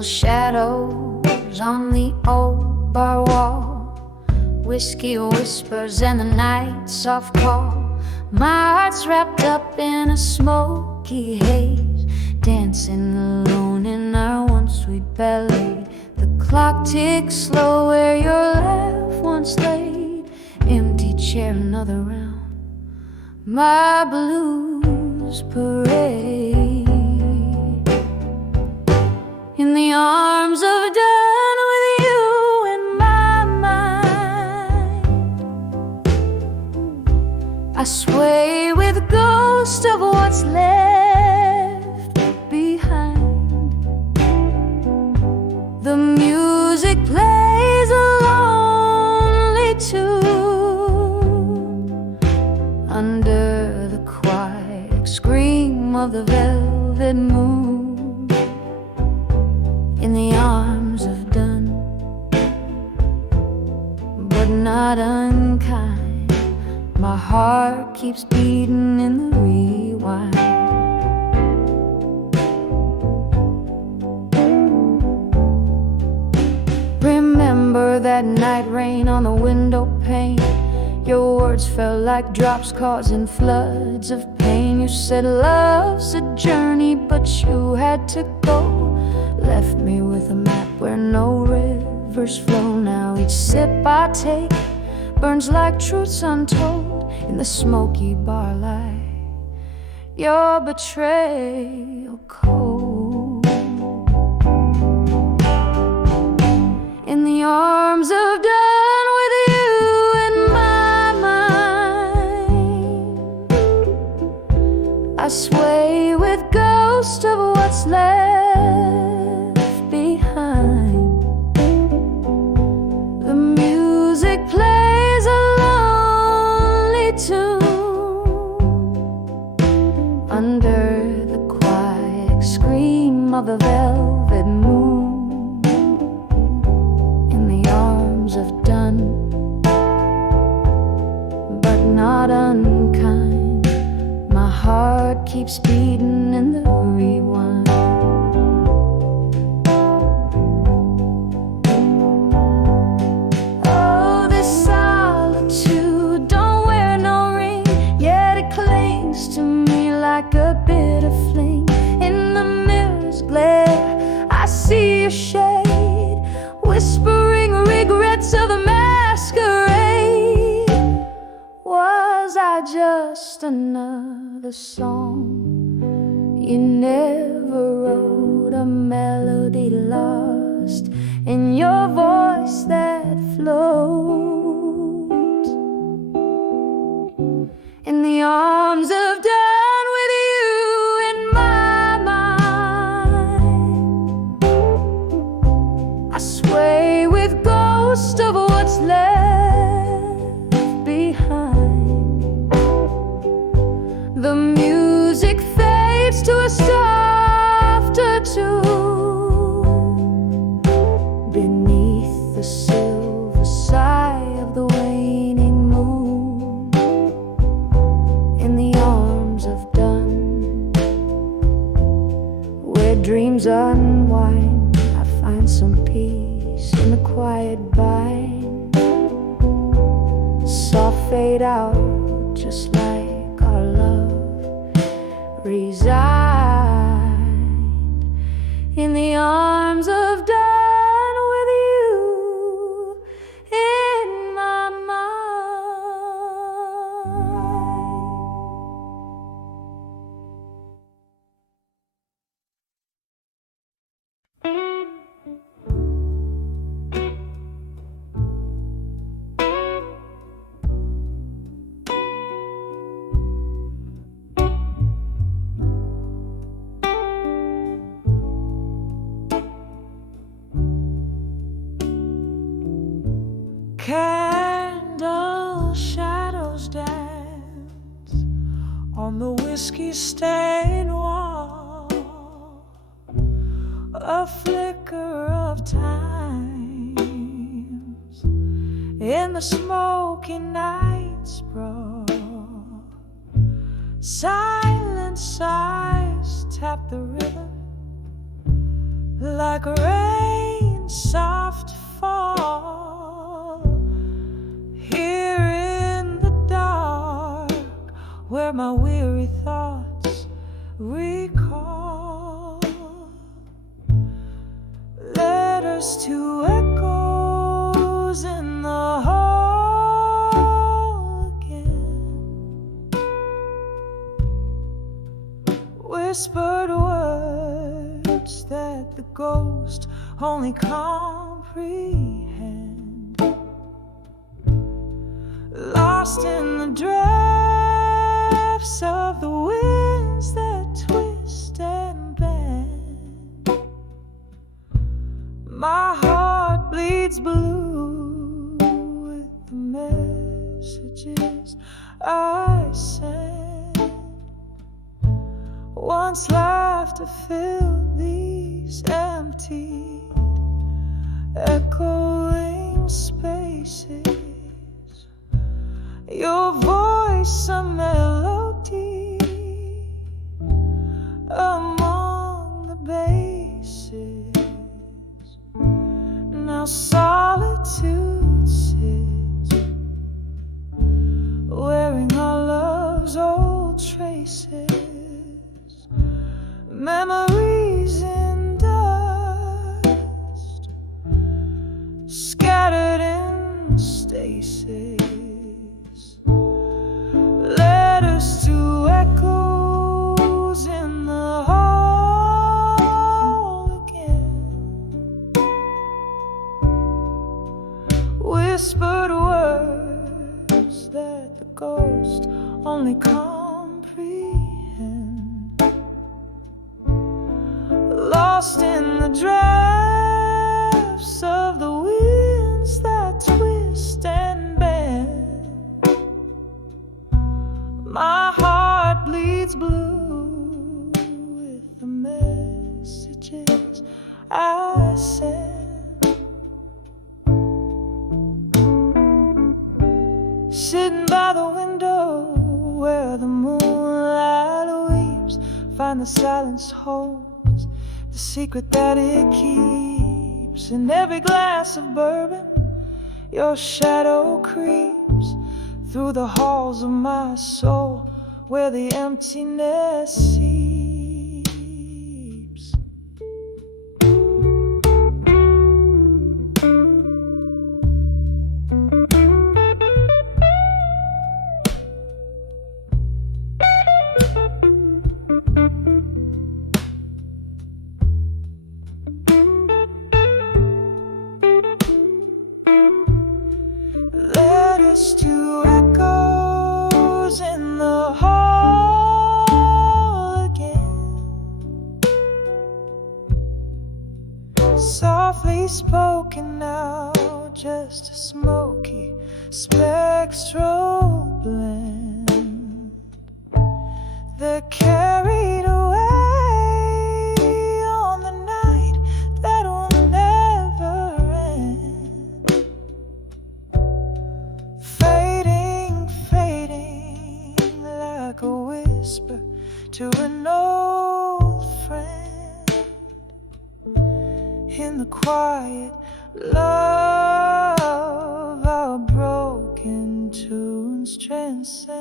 Shadows on the old bar wall, whiskey whispers and the night's soft call. My heart's wrapped up in a smoky haze, dancing alone in our one sweet ballet. The clock ticks slow where your laugh once laid. Empty chair, another round, my blues parade. In the arms of dawn with you in my mind, I sway with the ghost of what's left behind. The music plays a lonely tune under the quiet scream of the velvet moon. In the arms of done, but not unkind, my heart keeps beating in the rewind. Remember that night rain on the window pane. Your words fell like drops causing floods of pain. You said love's a journey, but you had to go. Left me with a map where no rivers flow. Now each sip I take burns like truths untold in the smoky bar light. Your betrayal cold. In the arms of dawn with you in my mind, I sway with ghosts of what's left. The music plays a lonely tune under the quiet scream of the velvet moon. In the arms of done, but not unkind, my heart keeps beating in the rewind. Like a bitter flame in the mirror's glare, I see your shade, whispering regrets of the masquerade. Was I just another song you never wrote? A melody lost in your voice that floats in the arms of death. Of what's left behind, the music fades to a softer tune beneath the silver sigh of the waning moon. In the arms of dawn, where dreams unwind, I find some peace in the quiet bind. Soft fade out, just like our love resigned in the arms of dawn with you in my Candle shadows dance on the whiskey-stained wall. a flicker of times in the smoky nights brought silent sighs tap the rhythm like rain soft fall here in the dark where my weary thoughts recall letters to echoes in the hall again, whispered words that the ghost only comprehend, lost in the drafts of the winds that twist and bend. My heart bleeds blue with the messages I send. Once laughter filled these empty, echoing spaces. Your voice a melody among the bases. Now solitude sits, wearing our love's old traces. Memories in dust, scattered in stasis. Letters to echoes in the hall again, whispered words that the ghost only comprehend, lost in the drafts of the winds that twist and bend. My heart bleeds blue with the messages I send. Sitting by the window where the moonlight weeps, find the silence holds the secret that it keeps. In every glass of bourbon, your shadow creeps through the halls of my soul where the emptiness seeps. Letters to echoes in the hall again, softly spoken now, just a smoky spectral blend that carried away on the night that will never end. Fading like a whisper to an old friend. In the quiet love, our broken tunes transcend.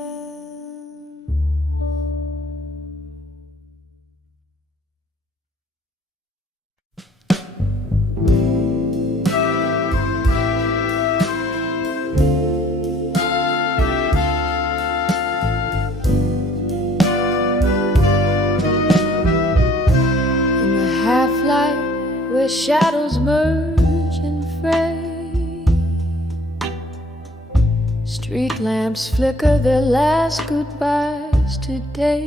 Where shadows merge and fray, street lamps flicker their last goodbyes today.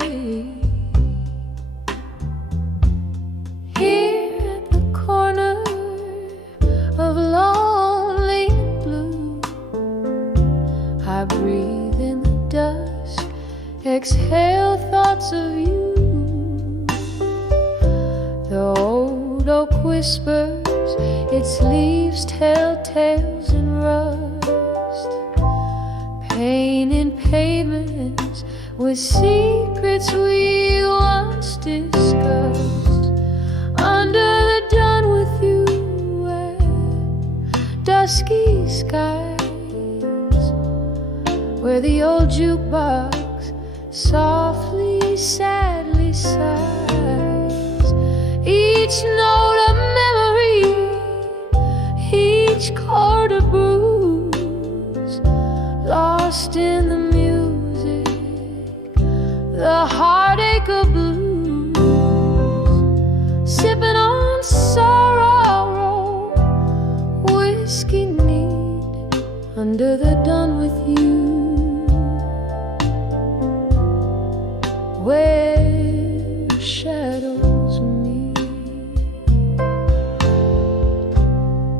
Here at the corner of lonely blue, I breathe in the dust, exhale thoughts of you. The old cloak whispers, its leaves tell tales in rust, painting pavements with secrets we once discussed. Under the dawn with you and dusky skies, where the old jukebox softly, sadly sighs. Each note a memory, each chord a bruise, lost in the music, the heartache of blues. Sipping on sorrow, whiskey neat, under the dawn with you, where shadows meet.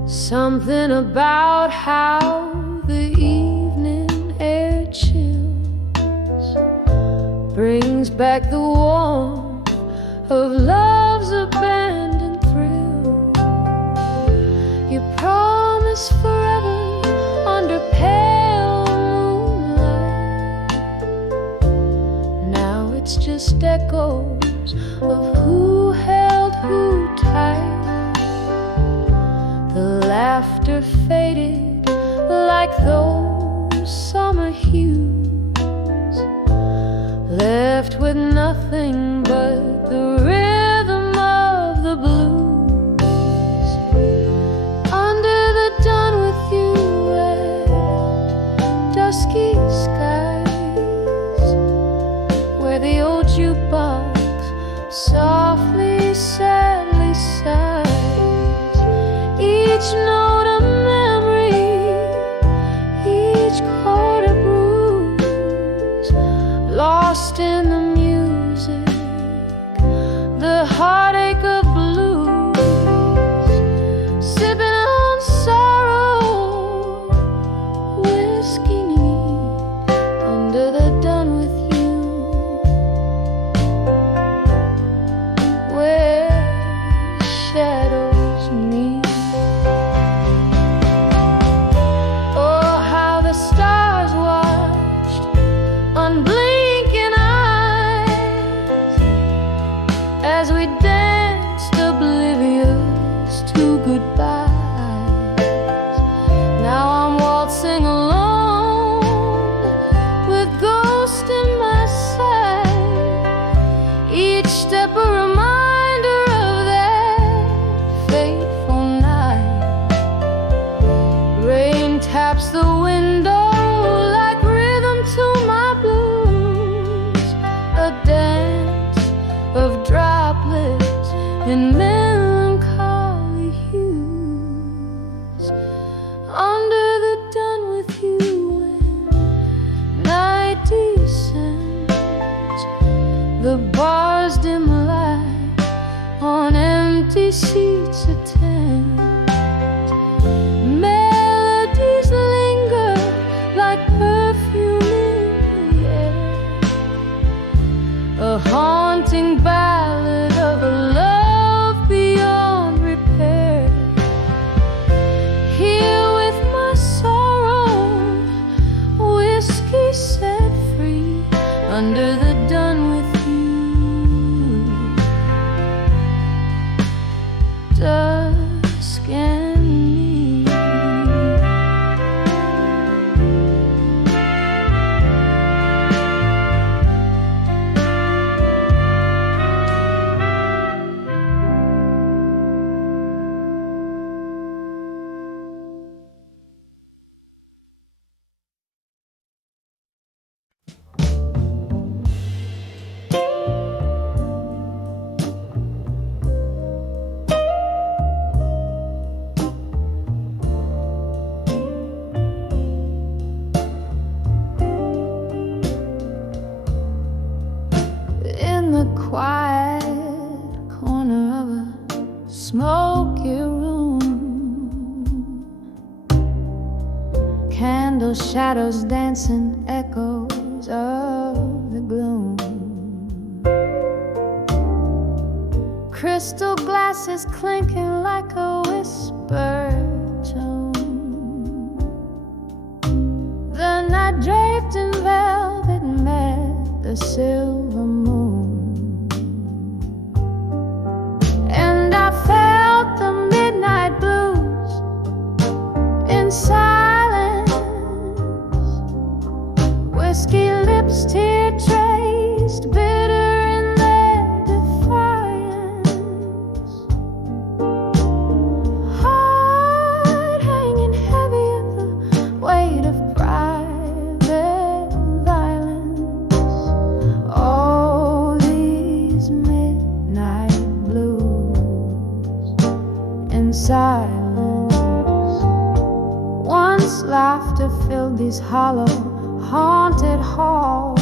Something about how the evening air chills brings back the warmth of love's abandoned thrill. You promised forever under pale moonlight. Now it's just echoes of who held who tight. The laughter faded like those summer hues, left with nothing but the rhythm of the blues. Under the dawn with you and dusky skies, where the old jukebox softly, sadly sighs. Each note a memory, each chord a bruise, lost in the music, the heartache of blues. Sipping on sorrow, whiskey neat, under the dawn with you, where shadows meet. Oh, how the stars watched, unblinking eyes, as we danced oblivious to goodbyes. Now I'm waltzing alone with ghosts in my sight, each step a reminder of that fateful night. Rain taps the window like rhythm to my blues, a dance of droplets in melancholy hues. Under the dawn with you when night descends, the bar's dim light on empty seats attend. Melodies linger like perfume in the air, a haunting ballad of a love beyond repair. Here with my sorrow, whiskey set free, under the dawn with you, dusk and me. In the quiet corner of a smoky room, candle shadows dancing echoes of the gloom. crystal glasses clinking like a whisper tone. The night draped in velvet met the silver moon, and I felt the midnight blues in silence. Whiskey lips, tear traced, bitter in their defiance. Heart hanging heavy in the weight of private violence. All these midnight blues in silence. Once laughter filled these hollow, haunted halls.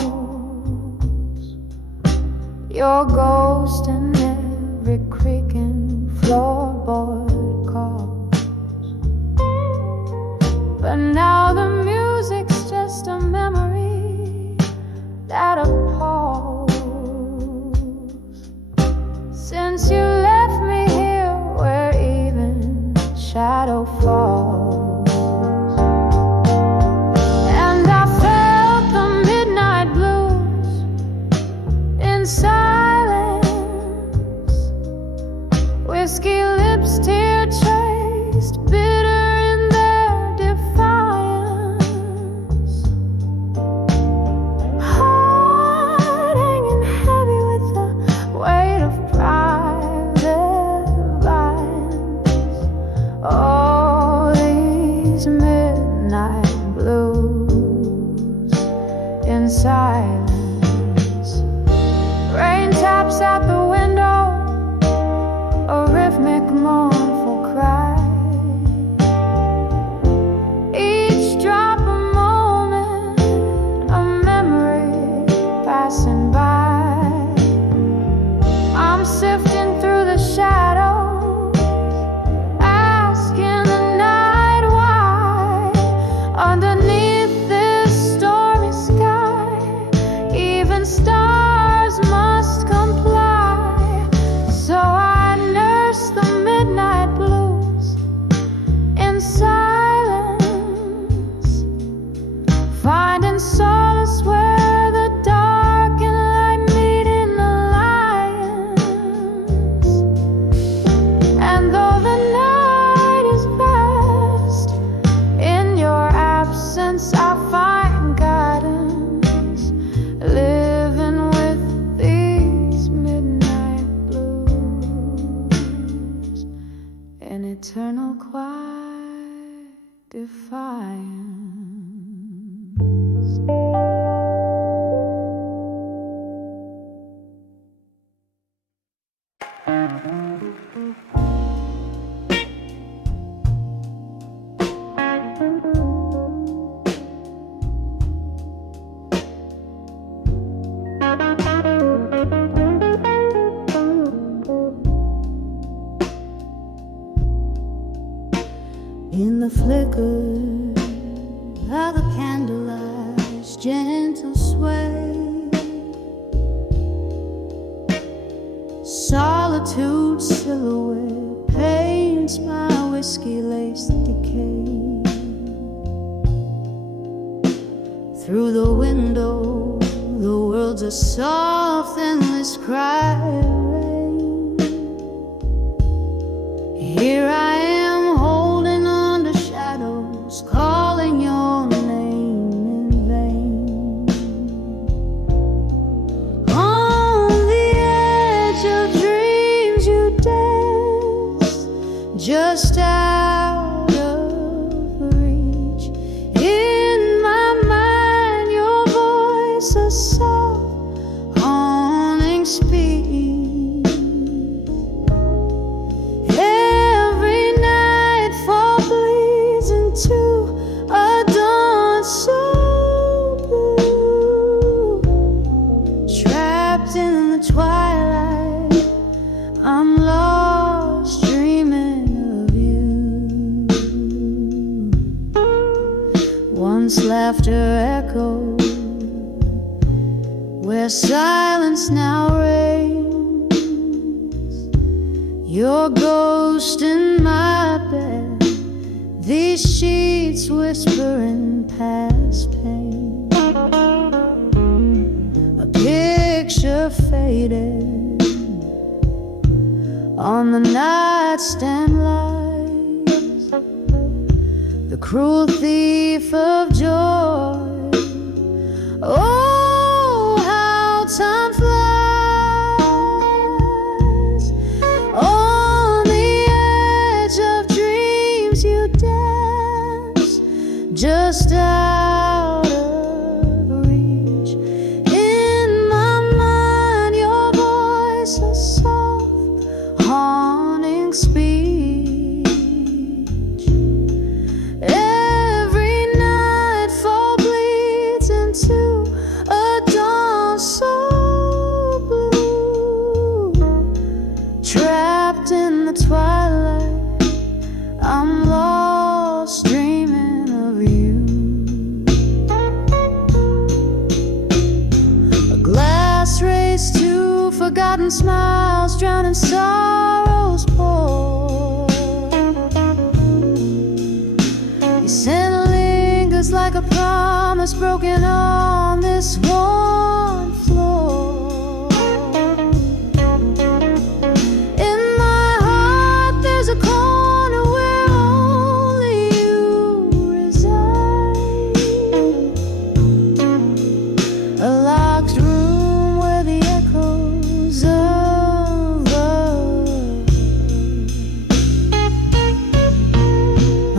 Your ghost in every creaking floorboard calls. But now the music's just a memory that appalls. Since you left me here where even shadow falls. Silence, whiskey lips, tear traced, bitter in their defiance. Heart hanging heavy with the weight of private violence. All these midnight blues in silence. Rain taps at the window, a rhythmic mournful cry. Each drop a moment, a memory passing by. I'm sifting through the shadows, asking the night why. Underneath this stormy sky, even stars must comply. So I nurse the midnight blues in silence, finding solace where the dark and light meet in alliance. And though the night is vast, in your absence I find guidance, living with these midnight blues in eternal quiet defiance. In the flicker of the candlelight's gentle sway, solitude's silhouette paints my whiskey-laced decay. Through the window, the world's a soft, endless cry of rain. Here I am, holding on to shadows, calling your name in vain. On the edge of dreams you dance, just out of reach. In my mind, your voice a soft, haunting speech. Every nightfall bleeds into a dawn so blue. Trapped in the twilight, I'm lost dreaming of you. Once laughter echoed where silence now reigns. Your ghost in my bed, these sheets whispering past pain. A picture faded on the nightstand lights, the cruel thief of joy. Oh, how time flies. On the edge of dreams you dance, just out of reach. In my mind your voice a soft, haunting speech. Every nightfall bleeds into a dawn so blue. Trapped in the twilight, I'm lost dreaming of you. A glass race to forgotten smiles, drowning sorrows pour. Your scent lingers like a promise broken on this one floor. In my heart there's a corner where only you reside, a locked room where the echoes of love.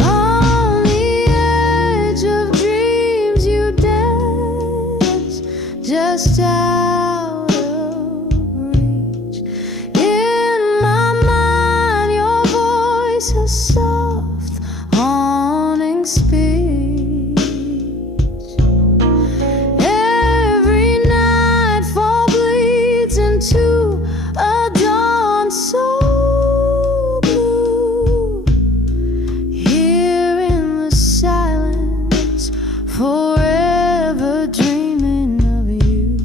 On the edge of dreams you dance, just out of reach. In my mind your voice a soft, haunting speech. Every nightfall bleeds into a dawn so blue. Here in the silence, forever dreaming of you.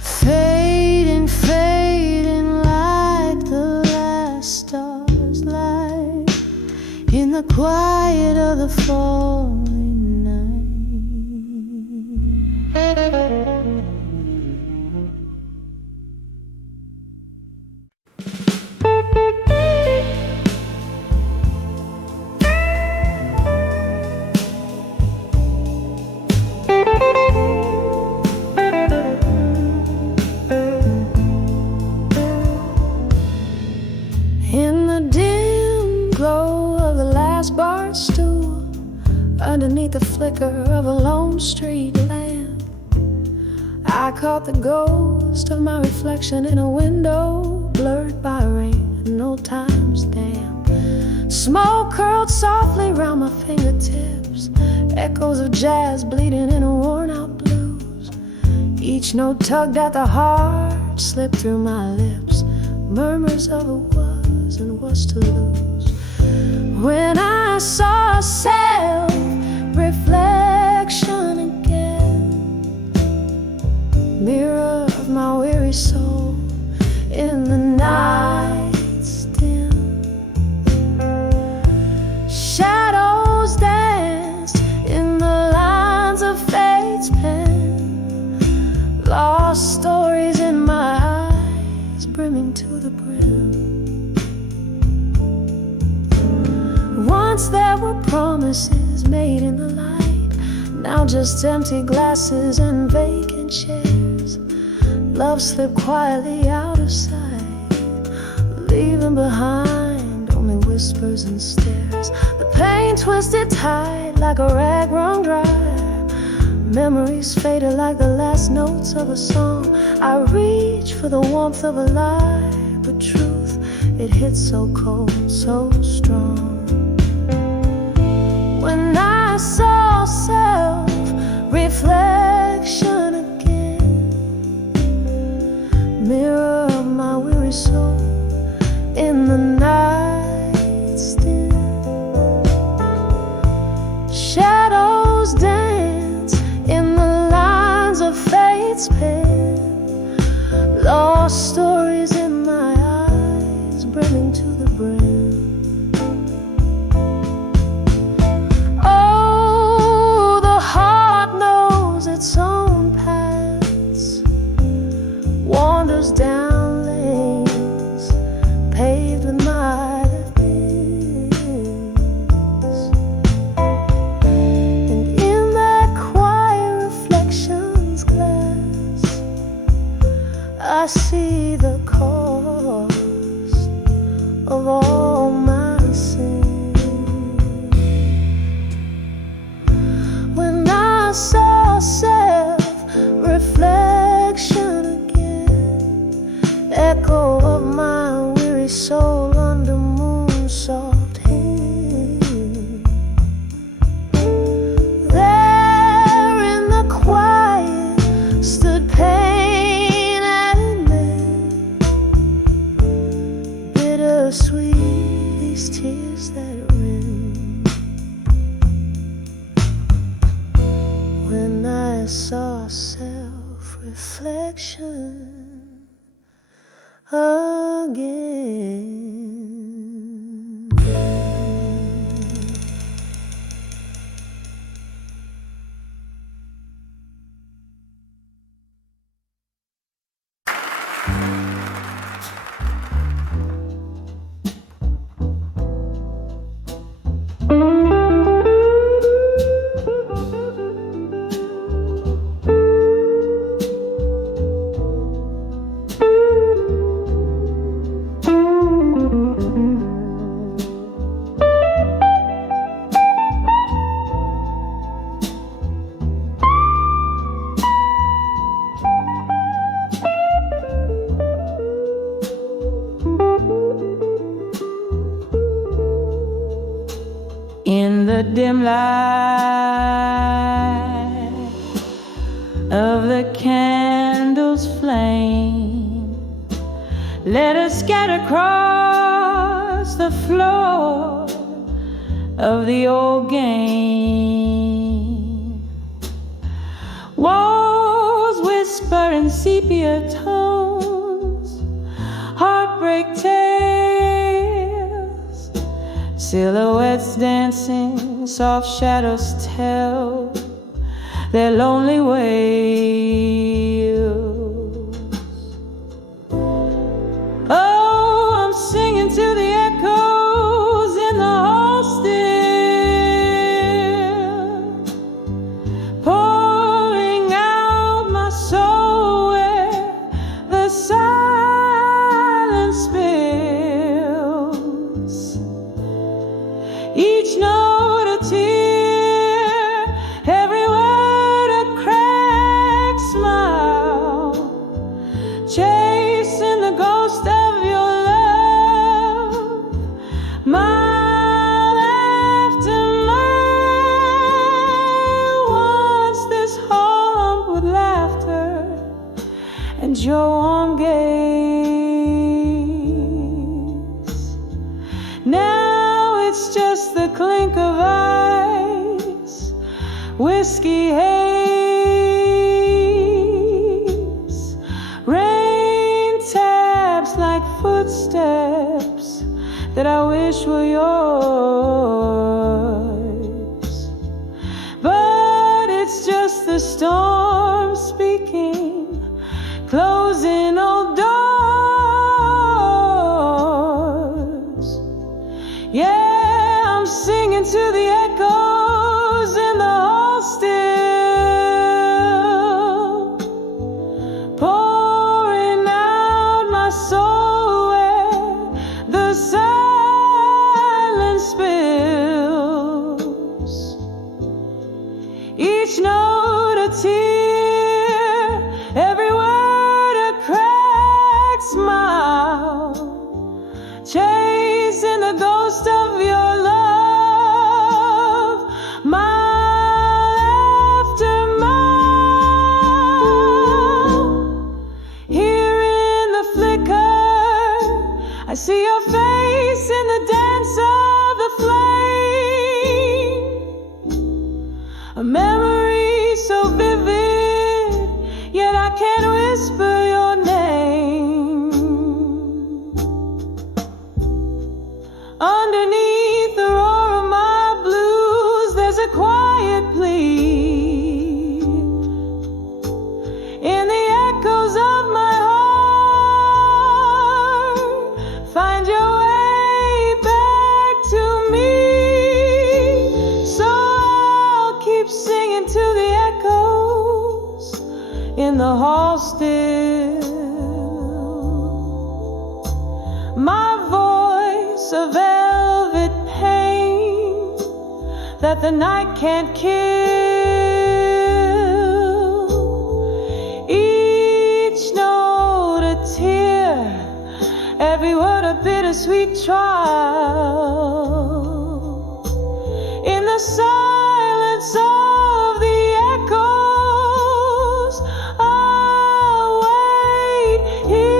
Fading, fading like the last star's light in the quiet of the falling night. In the dim glow of the last bar stool, underneath the flicker of a lone street lamp, I caught the ghost of my reflection in a window blurred by rain and old time's damp. Smoke curled softly round my fingertips, echoes of jazz bleeding in a worn-out blues. Each note tugged at the heart, slipped through my lips, murmurs of a was and was to lose. When I saw self-reflection again, mirror of my weary soul in the night's dim, shadows danced in the lines of fate's pen, lost stories in my eyes brimming to the brim. Once there were promises made in the light, now just empty glasses and vacant chairs. Love slipped quietly out of sight, leaving behind only whispers and stares. The pain twisted tight like a rag wrung dry, memories faded like the last notes of a song. I reach for the warmth of a lie, but truth, it hits so cold, so strong. When I saw self-reflection again, mirror of my weary soul in the night's dim, shadows dance in the lines of fate's pen, lost are stories in my eyes, brimming to the brim. Oh, the heart knows its own paths, wanders down lanes paved with might have beens. And in that quiet reflections glass, I see the cost of all my sin. When I saw self-reflection again, echo of my weary soul under moon-soft hand, there in the quiet stood pain and then bittersweet these tears that ran. When I saw self-reflection again. In the dim light of the candle's flame, let us scatter across the floor of the old game. Walls whisper in sepia tones, heartbreak tales, silhouettes dancing, soft shadows tell their lonely wails. Oh, I'm singing to the echoes in the hall still, pouring out my soul where the silence spills. Each note a tear, every word a cracked smile, chasing the ghost of your love, mile after mile. Once this hall hummed with laughter and your warm gaze, now it's just the clink of ice, whiskey haze, rain taps like footsteps that I wish were yours. But it's just the storm speaking, closing old doors. Yeah, I'm singing to the echoes in the hall still, pouring out my soul where the silence spills. that the night can't kill. Each note a tear, every word a bittersweet trial. In the silence of the echoes, I'll wait here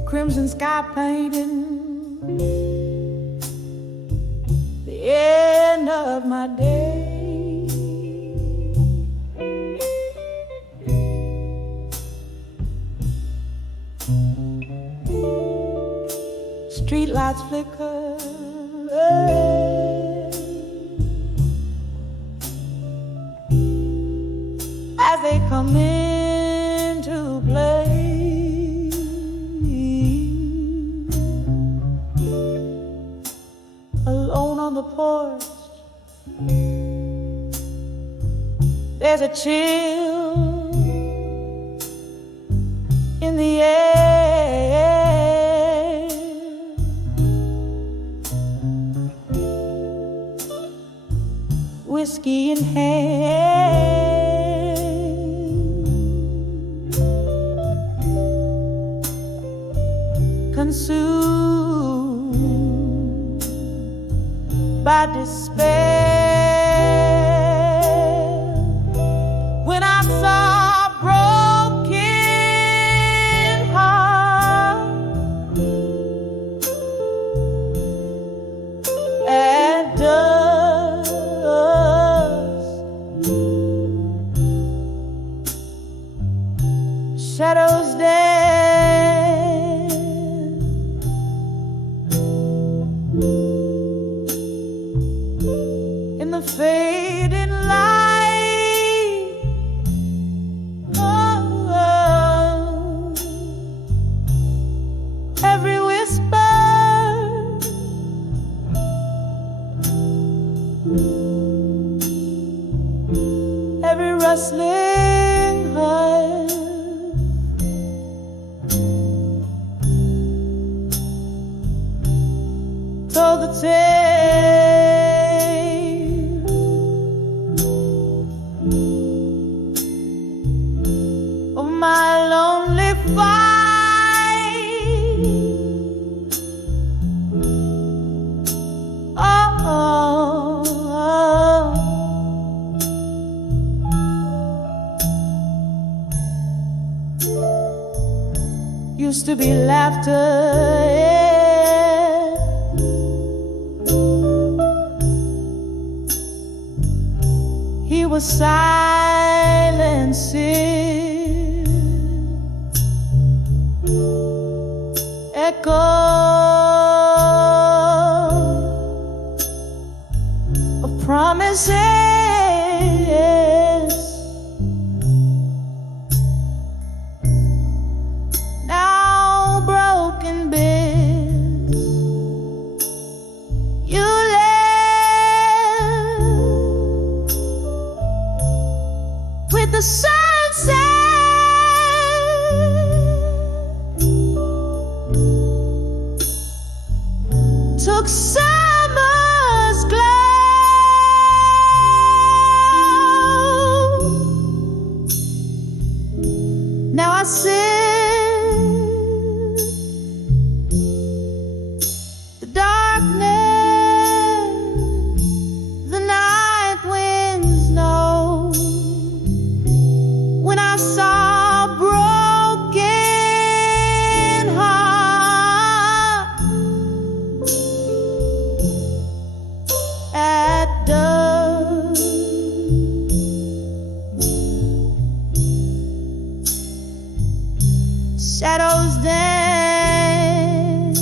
a crimson sky painting the end of my day. Street lights flicker as they come into play. Alone on the porch, there's a chill in the air. Whiskey in hand, consumed by despair. When I saw broken the fading light. Oh, every whisper, every rustling heart, told the tale of my lonely fight. Oh, used to be laughter, yeah. He was silencing echo of promises, now broken bits. You left with the sunset, took summer's glow. Now I sit the darkness, the night winds know. When I saw a broken heart at dusk, shadows dance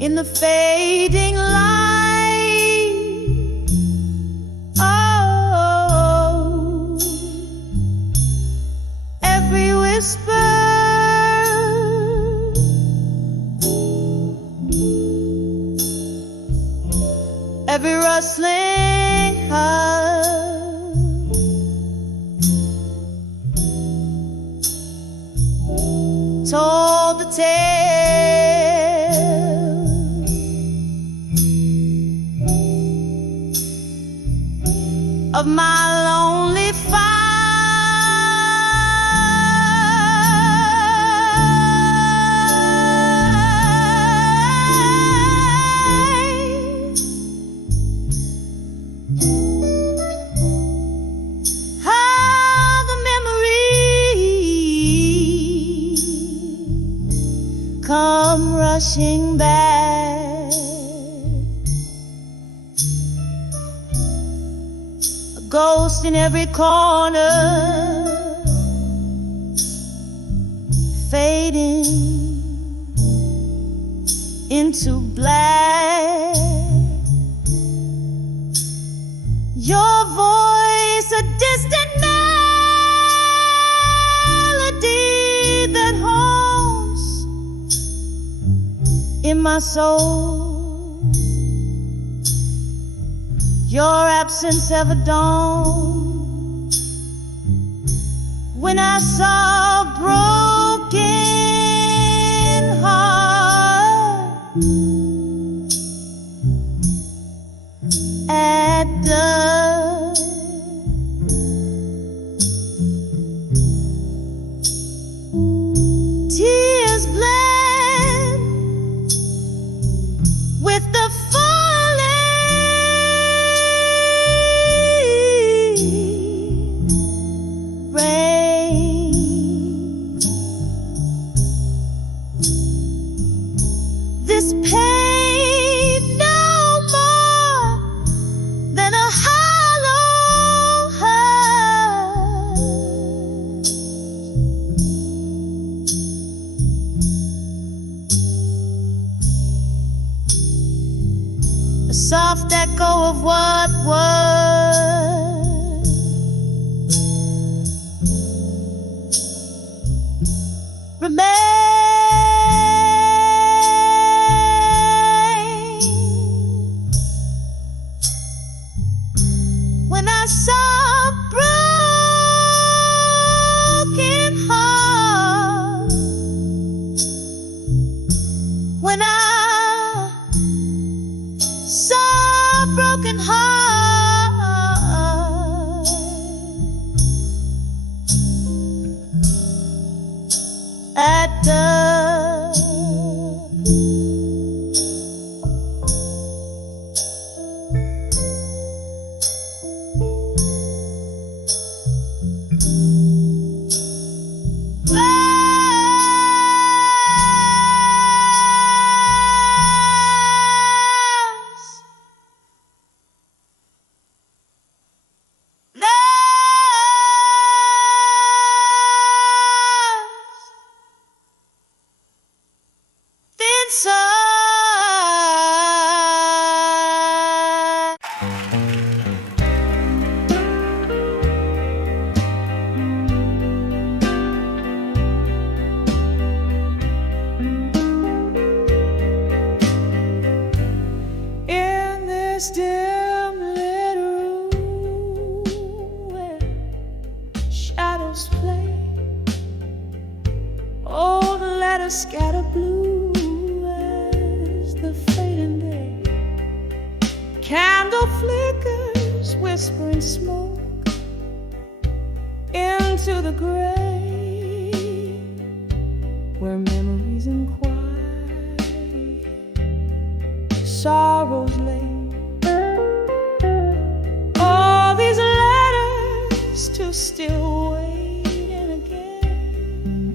in the fading light. Oh, every whisper, every rustling heart, told the tale of my lonely fight. How the memories come rushing back, a ghost in every corner, fading into black. Your voice, a distant melody that haunts in my soul. Your absence ever dawned when I saw a broken heart at dusk. Tears blend with the falling rain. soft echo of what was. Remain when I saw a broken heart, when I saw a broken heart, at dusk. In this dim lit room where shadows play, old letters scatter blue as the fading day. Candle flickers, whispering smoke into the gray, where memories inquire, sorrows lay. All these letters to still waiting again,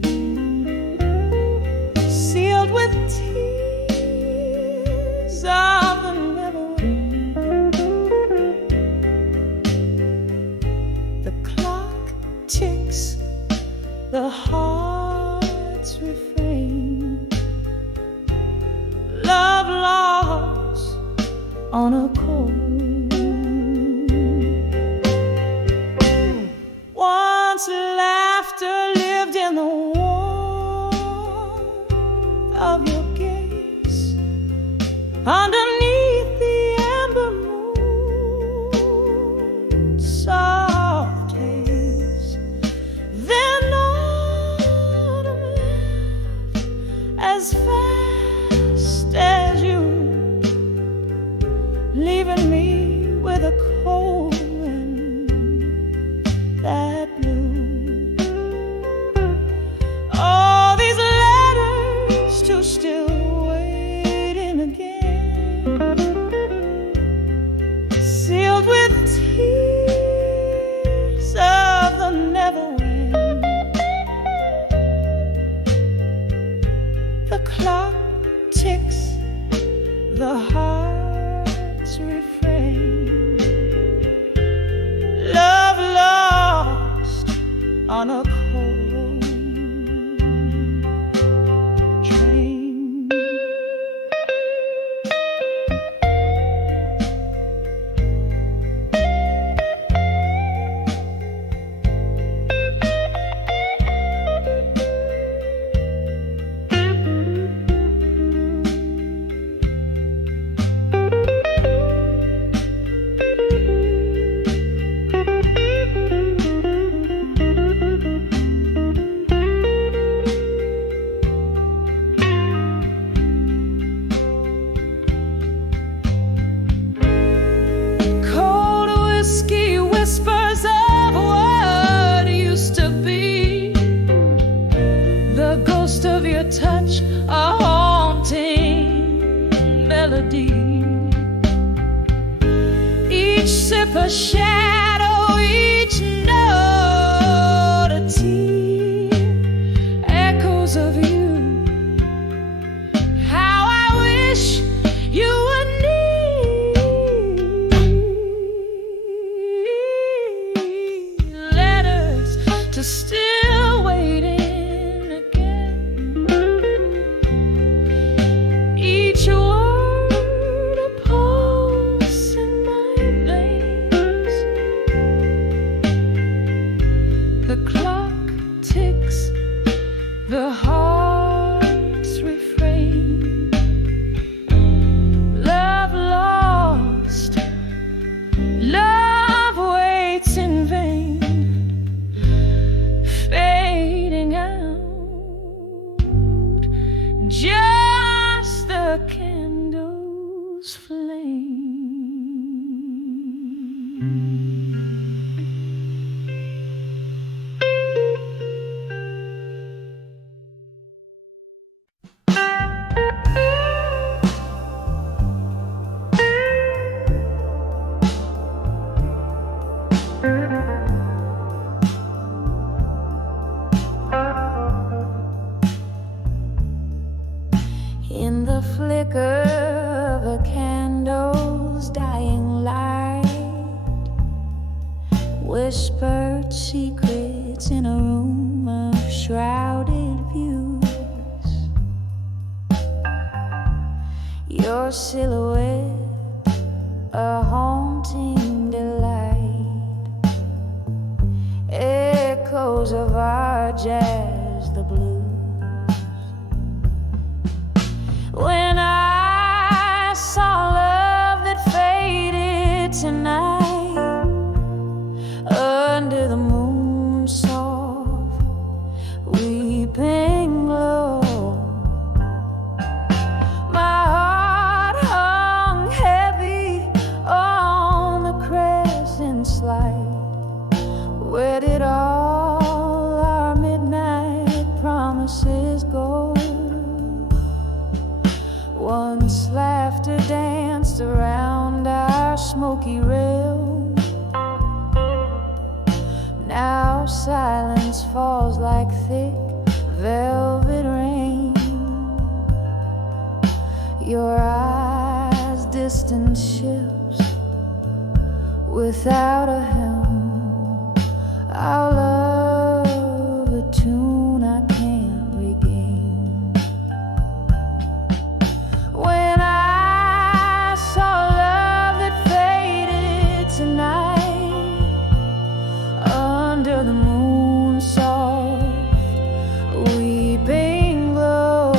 sealed with tears of the never end. The clock ticks, the heart's refrain, love lost on a chord. Once laughter lived in the warmth of your gaze, underneath the amber moon, soft haze. Then autumn left as fast as you, leaving me with a cold wind that blew. All these letters to still waiting again, sealed with tears of the never end. The clock ticks, the heart's refrain, love lost on a cold train. Cold whiskey whispers of what used to be, the ghost of your touch, a haunting melody. Each sip a shadow, each note a tear, echoes of you. How I wish you would need letters to still waiting again. Each word a poem the candle's flame. In the flicker of a candle's dying light, whispered secrets in a room of shrouded views. Your silhouette, a haunting delight, echoes of our jazz, the blues. When I saw love that faded tonight, under the moon's soft weeping glow, my heart hung heavy on the crescent slide. Where did all our midnight promises go? Once laughter danced around our smoky realm, now silence falls like thick velvet rain. Your eyes, distant ships without a helm, our love a tune I can't regain. When I saw love that faded tonight, under the moon's soft weeping glow,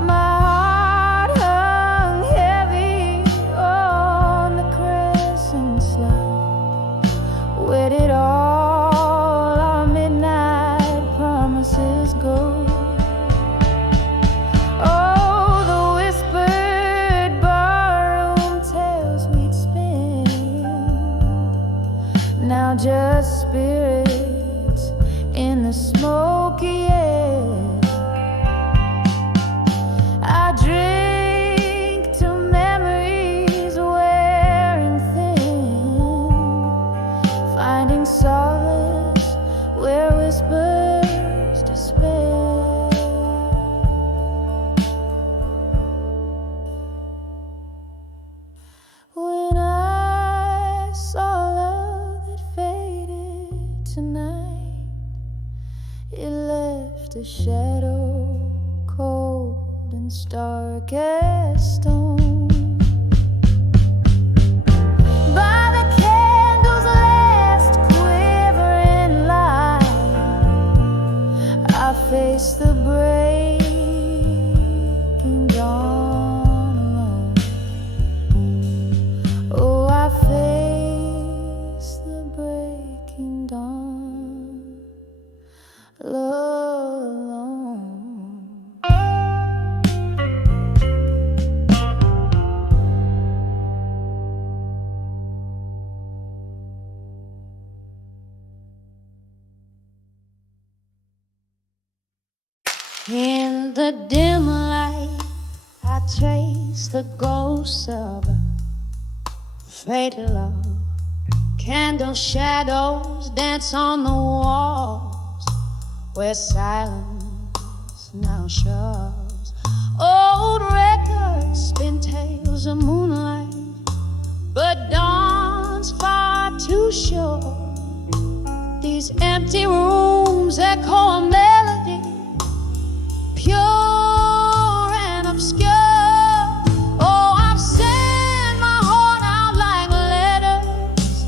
my heart hung heavy on the crescent slide. Where did all our midnight promises go? Oh, the whispered barroom tales we'd spin, now just spirits in the smoky air. I drink to memories wearing thin, finding solace where whispers despair. When I saw love that faded tonight, it left a shadow cold and stark as stone. By the candle's last quivering light, I face the breaking dawn alone. Oh, I face the breaking dawn alone. In the dim light, I trace the ghosts of a fatal love. Candle shadows dance on the walls where silence now shoves. Old records spin tales of moonlight, but dawn's far too short. These empty rooms echo a melody, pure and obscure. Oh, I've sent my heart out like letters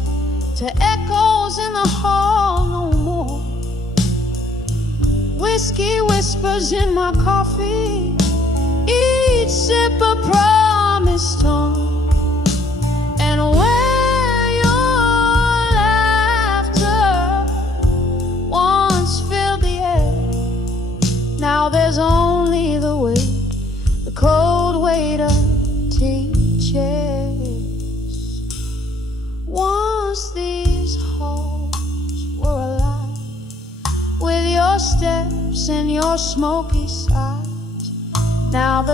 to echoes in the hall no more. Whiskey whispers in my coffee, each sip a promise torn. And where your laughter once filled the air, now there's only the weight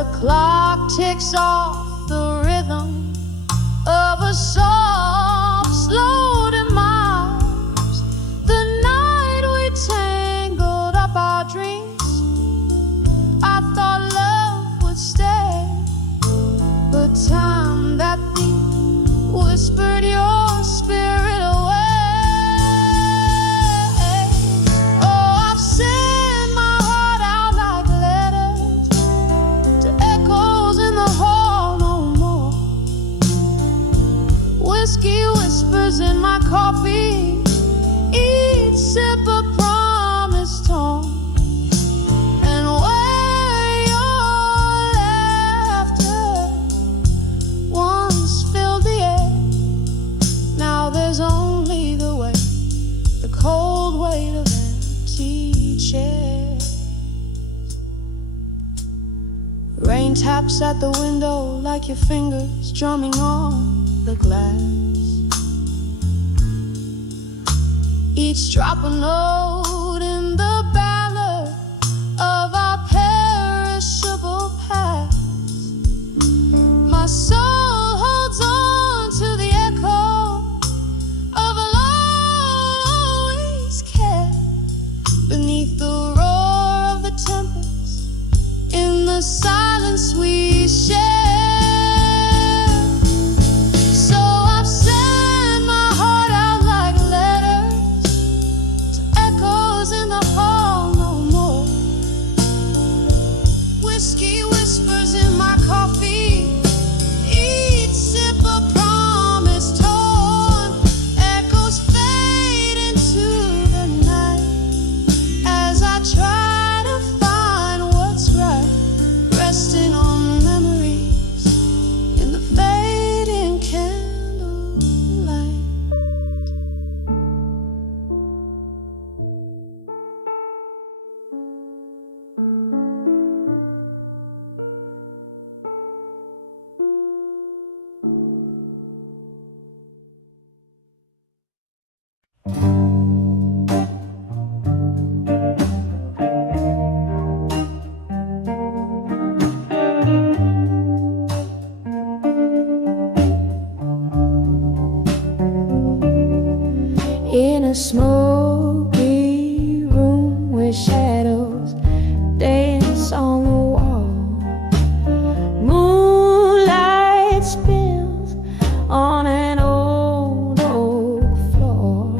the clock ticks off the rhythm of a soft, slow demise. The night we tangled up our dreams, I thought love would stay, but time that thief whispered your spirit away. Oh, I've sent my heart out like letters to echoes in the hall no more. Whiskey whispers in my coffee, each sip a promise torn. And where your laughter once filled the air, now there's only the weight, the cold weight of empty chairs. Rain taps at the window like your fingers drumming on the glass. Each drop a note in the ballad of our perishable past. My soul holds on to the echo of a love always cared. Beneath the roar of the tempest, in the silence we share. So I've sent my heart out like letters to echoes in the hall no more. Whiskey whispers in my coffee, each sip a promise torn. Echoes fade into the night as I try to find what's right, resting on memories in the fading candlelight. In a smoky room with shadows dance on the wall, moonlight spills on an old oak floor.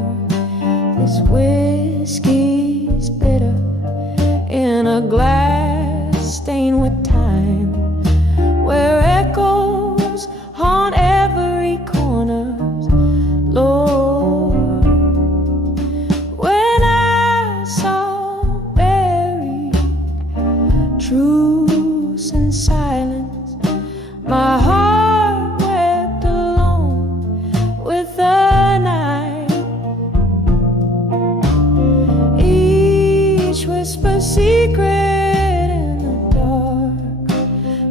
This whiskey's bitter in a glass stained with time, where echoes haunt every corner. Lord, when I saw buried truths and silence, my heart wept alone with the night. Each whisper secret in the dark,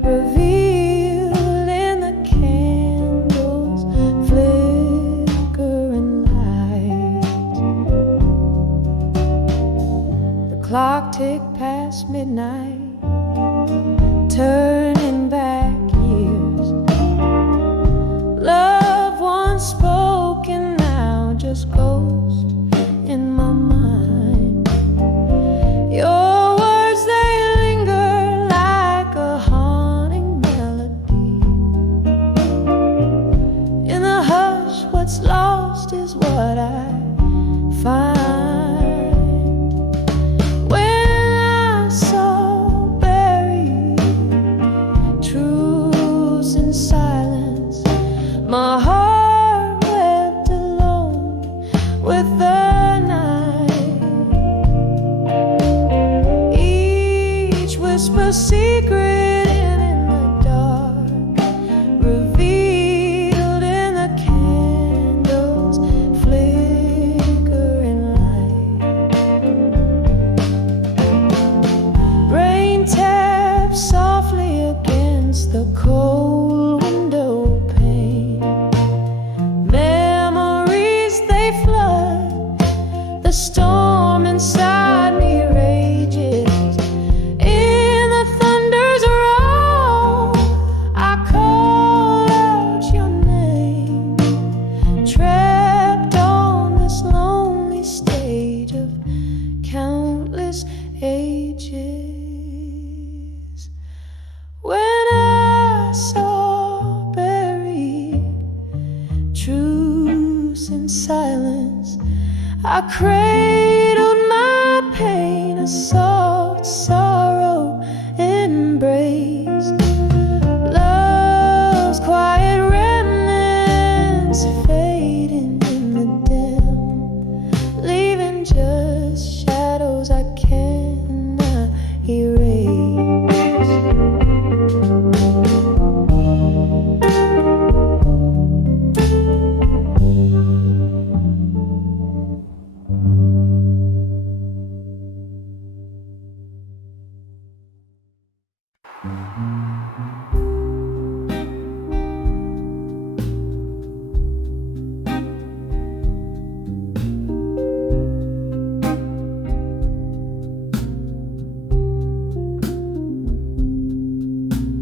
revealed in the candles flickering light. The clock ticked past midnight, turning back years. Love once spoken, now just ghost in my mind. Your words, they linger like a haunting melody. In the hush, what's lost is what I find. When I saw buried truths in silence, my heart wept alone with the night. Each whisper secret in the dark, revealed in the candles flickering light. Rain taps softly against the cold window pane. Memories, they flood. The storm inside me rages in the thunder's I cradled my pain, a soft sorrow embrace. Love's quiet remnants fading in the dim, leaving just shadows I cannot erase.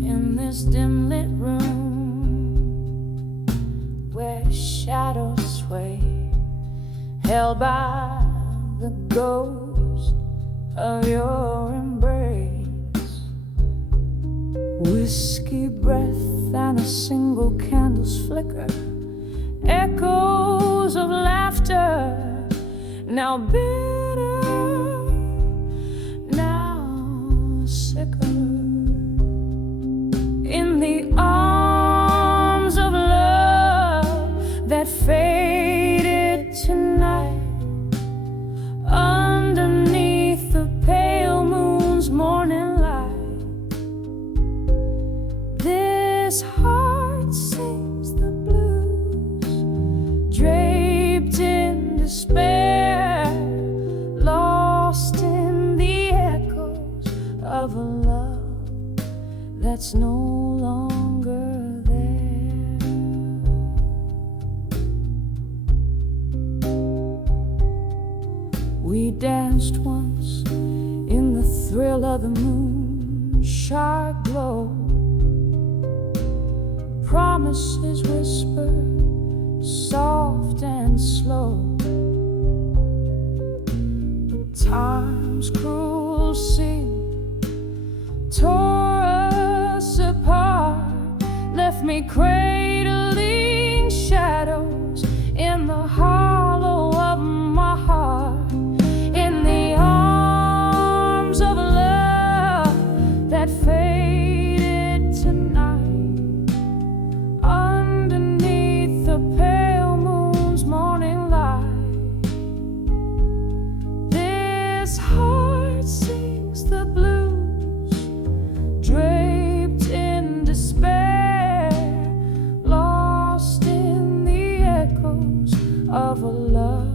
In this dim lit room where shadows sway, held by the ghost of your embrace, whiskey breath and a single candle's flicker, echoes of laughter, now bitter, now sicker. In the arms of love that faded tonight, underneath the pale moon's morning light, this heart sings the blues, draped in despair, lost in the echoes of a love that's no longer there. We danced once in the thrill of the moon, sharp glow, promises whispered, soft and slow. But time's cruel seam tore us apart, left me cradling shadows in the hollow of my heart. In the arms of love that faded tonight, underneath the pale moon's morning light, this heart sings the blues, draped in despair, lost in the echoes of a love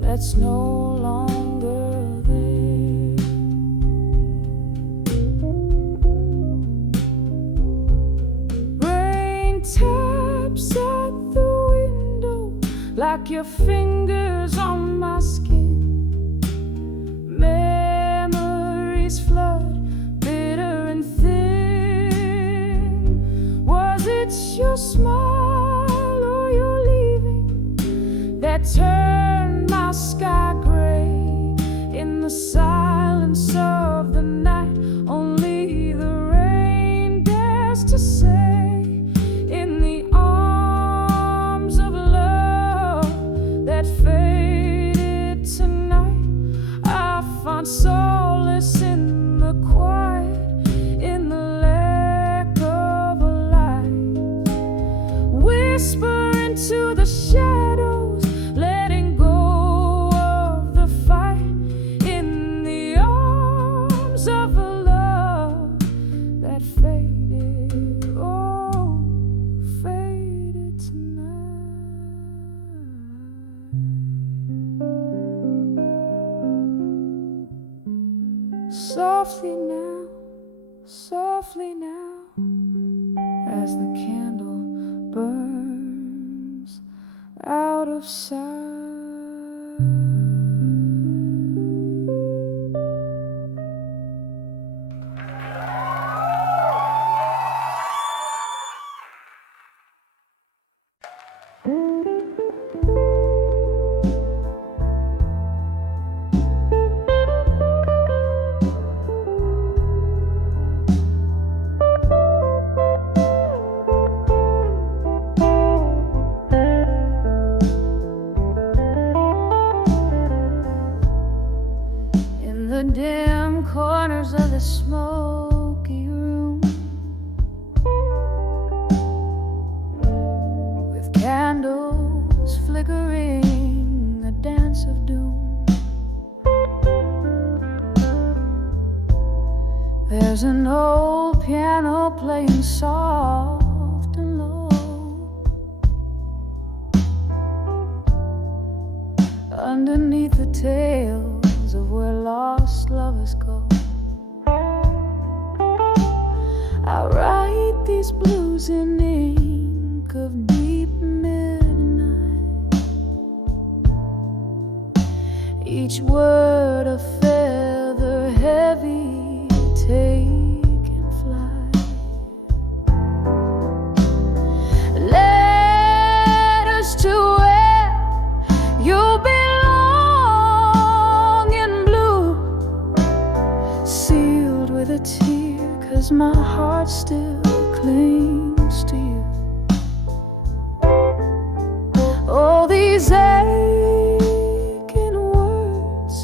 that's no longer there. Rain taps at the window like your fingers on my skin. Memories flood, bitter and thin. Was it your smile or your leaving that turned my sky gray? In the silence of the night, only the rain dares to say. In the arms of love that faded tonight, I found solace in the quiet, in the lack of a light. Whisper into the shadows, letting go of the fight. In the arms of a love that faded, oh, faded tonight. Softly now, as the candle burns out of sight. an old piano playing soft and low. Underneath the tales of where lost lovers go, I write these blues in ink of deep midnight, each word a feather heavy taking flight. Letters to where you belong in blue, sealed with a tear, 'cause my heart still clings to you. Oh, these aching words,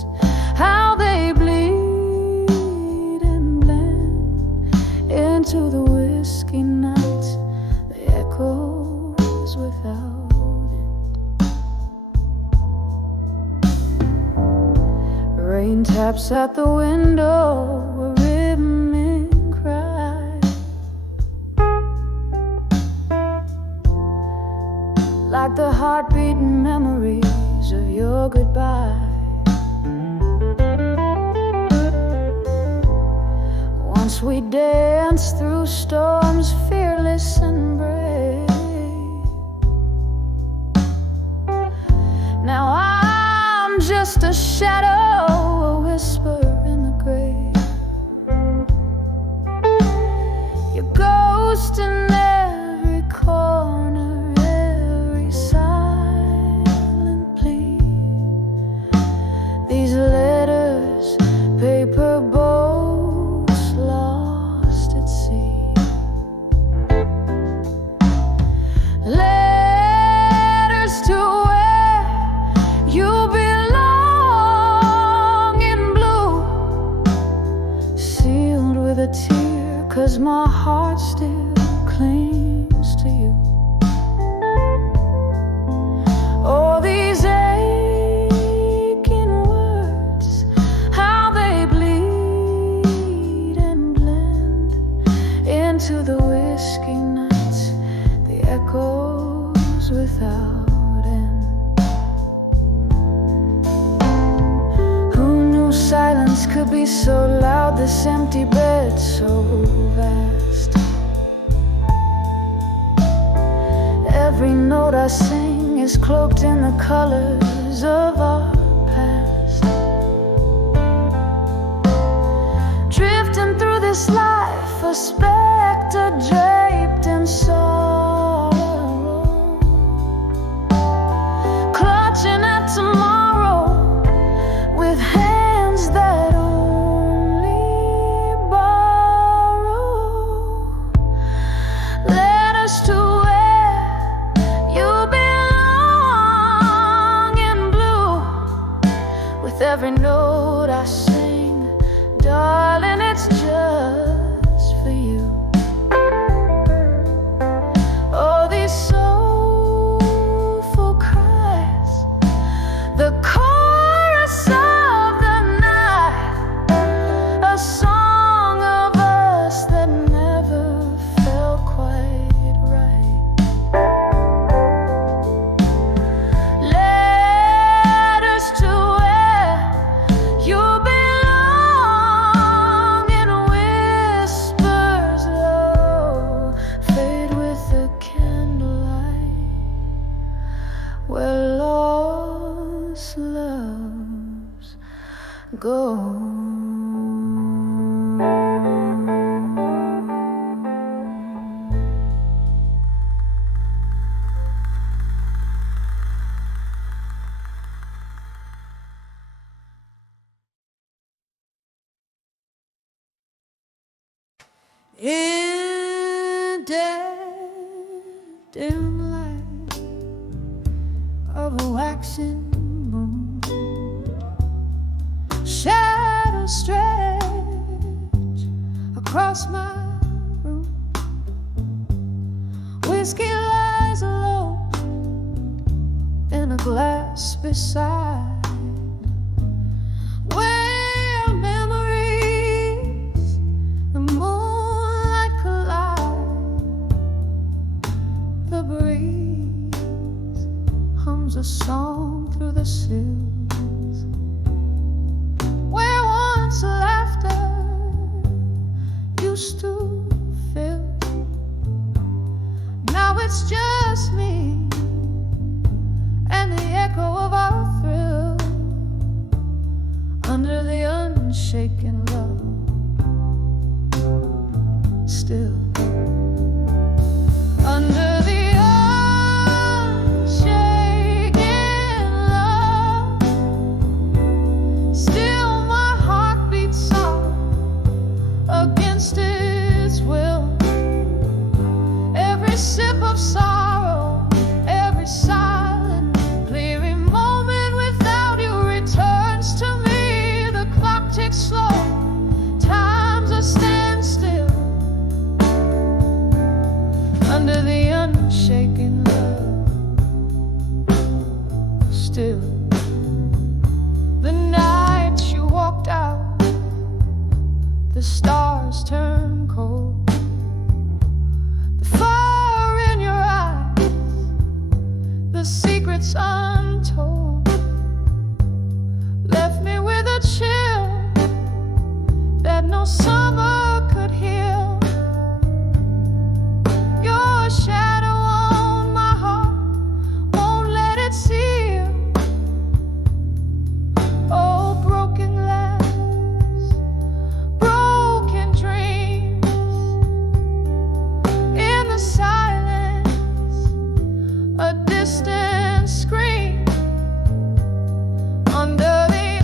how they bleed and blend into the whiskey night, the echoes without end. Rain taps at the window, a rhythmic cry, like the heartbeating memories of your goodbye. Once we danced through storms, fearless and brave. Now I'm just a shadow, a whisper in the grave. Your ghost in every corner, every silent plea. These letters, paper boats lost at sea. Letters to where you belong in blue, sealed with a tear, 'cause my heart still clings to you. Oh, these aching words, how they bleed and blend into the whiskey nights, the echoes without end. Who knew silence could be so loud, this empty bed so vast? Every note I sing is cloaked in the colors of our past. Drifting through this life, a specter draped in sorrow, clutching at tomorrow with hands that only borrow. Letters to where you belong in blue, with every note I sing, darling, it's just for you. Oh, these soulful cries, the chorus of the night, a song of us that never felt quite right. Letters to where you belong in whispers low, fade with the candlelight, where lost loves go. In dead dim light of a waxing moon, shadows stretch across my room. Whiskey lies alone in a glass beside, where memories, the moon hums a song through the sills, where once laughter used to fill. Now it's just me and the echo of our thrill under the unshaken love. Still under the unshaken love, still my heart beats soft against its will. Every sip of sorrow, every silent, clearing moment without you returns to me. The clock ticks slow, time's a standstill under the unshaken love. Still, the night you walked out, the stars turn cold. The fire in your eyes, the secrets untold, left me with a chill that no summer could heal. Your shadow on my heart won't let it seal. Oh, broken glass, broken dreams, in the silence, a distant scream under the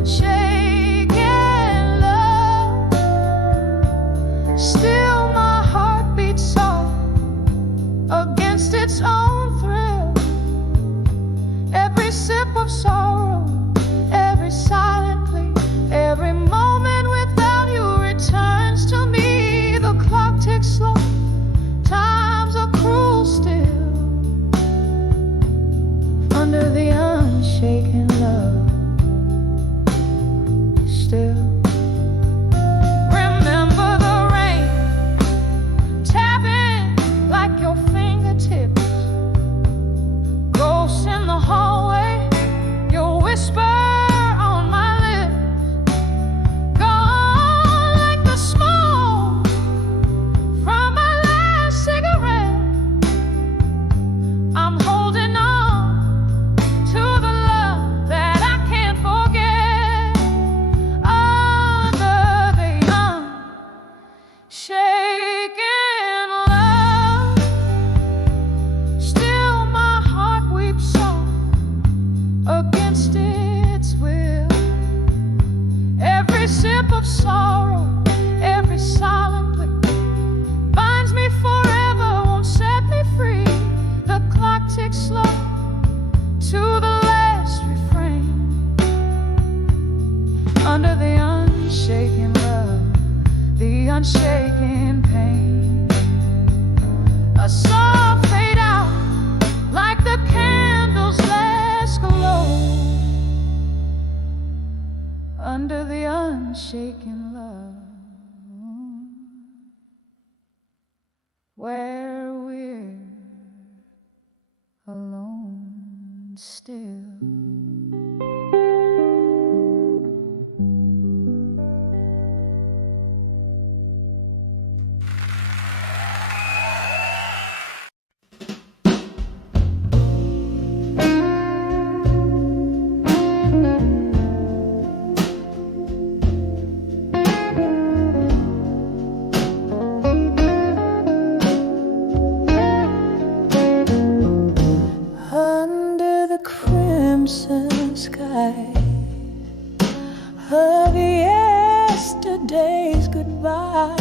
unshaken love. Still my heart beats soft against its own thrill. Every sip of sorrow, every silent plea, every moment without you returns to me. The clock ticks slow, times are cruel still under the unshaken love. Still remember the rain tapping like your fingertips, ghosts in the hallway, your whisper on my lips, gone like the smoke from my last cigarette. I'm holding on to the love that I can't forget under the unshaken love. Still my heart weeps soft against its will. Every sip of sorrow, every silent plea binds me forever, won't set me free. The clock ticks slow to the last refrain under the unshaken love, the unshaken pain. A soft fade out like the candle's last glow under the unshaken love, where we're alone still. Under the crimson sky of yesterday's goodbye,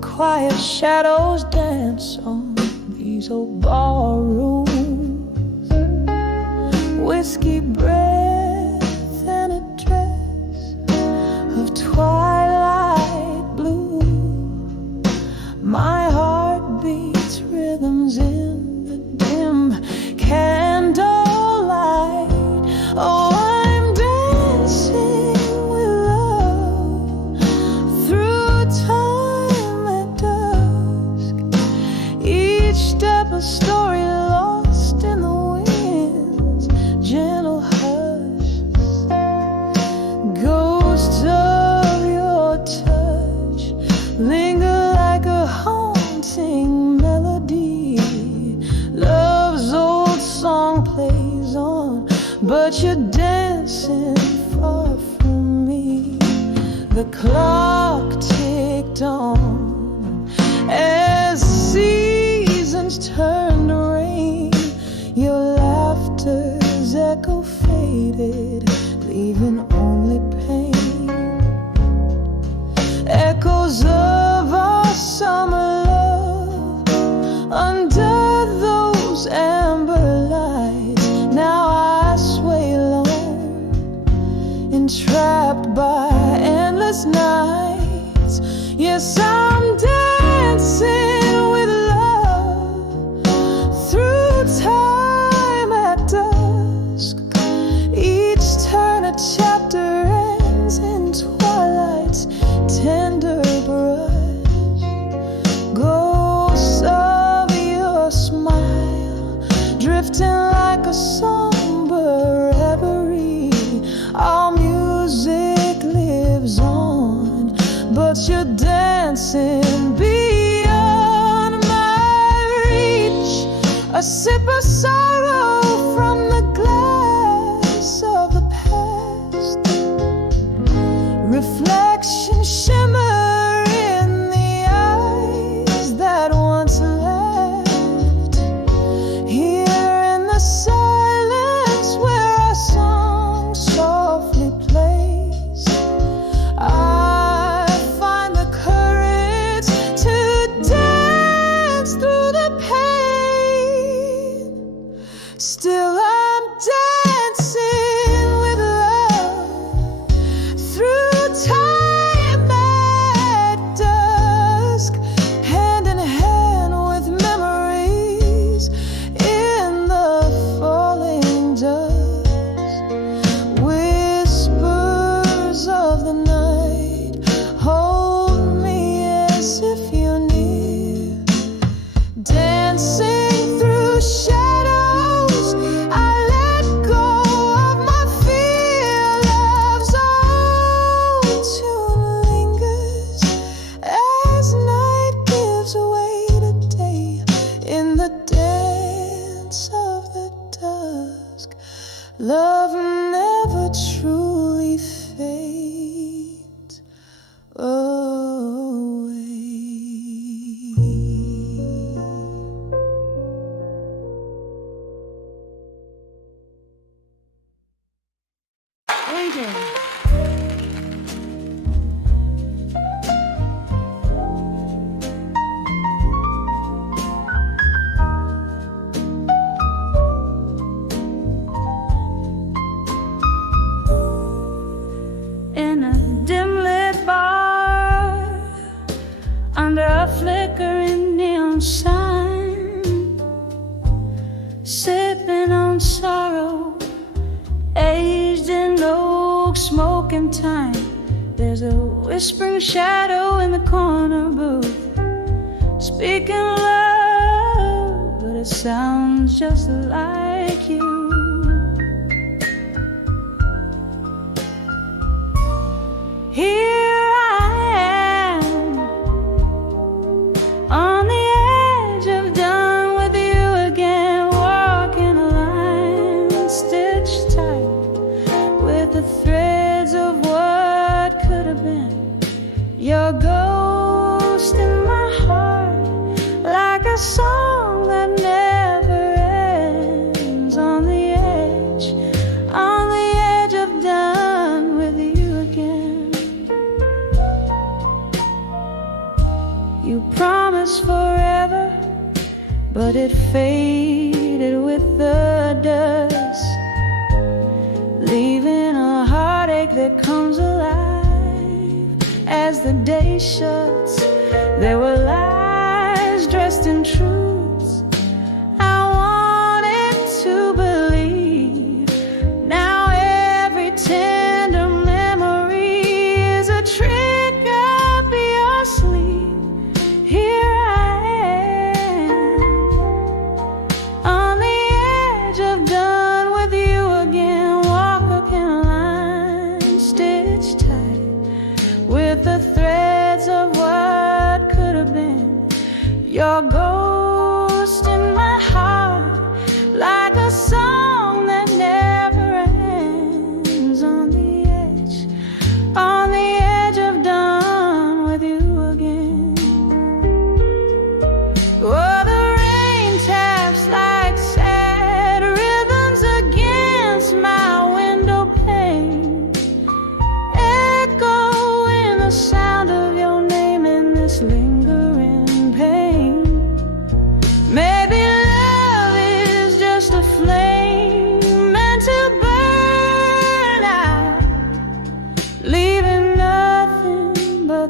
quiet shadows dance on these old ballrooms. Whiskey breath and a dress of twilight blue. My heart beats rhythms in the dim candlelight. Oh, I'm dancing with love through time at dusk. Each step a story lost dancing far from me. The clock ticked on as seasons turned to rain. Your laughter's echo faded, leaving only pain. Echoes of our summer love under those amber lights. Now I sway alone, entrapped by endless nights. Yes, I'm dancing with love through time at dusk. Each turn a chapter ends in twilight's tender brush. Ghosts of your smile drifting like a somber reverie. Our music lives on, but you're dancing beyond my reach. A sip of sorrow from the glass of the past. Reflection shimmer in the eyes that once laughed. Here in the silence where our song softly plays, I find the courage to dance through the pain. Still I'm dancing with love through time at dusk, hand in hand with memories in the falling dusk. Whispers of the night hold me as if you're near. Dancing through shadows, I let go of my fear. Love's own tune lingers as night gives way to day. In the dance of the dusk, love never truly fades away. In a dim lit bar, under a flickering neon sign, sipping on sorrow, aged in oak, smoking time. There's a whispering shadow in the corner booth, speaking love, but it sounds just like you. Here I am, on the edge of done with you again, walking a line stitched tight with the threads of what could have been. Your ghost in my heart, like a song that never ends. On the edge of done with you again. You promised forever, but it faded with the dust, leaving a heartache that comes alive as the day shuts. There were lies dressed in truths I wanted to believe. Now every tender memory is a trick up your sleeve. Here I am, on the edge of done with you again, walking a line stitched tight with the threads of what could have been. Your ghost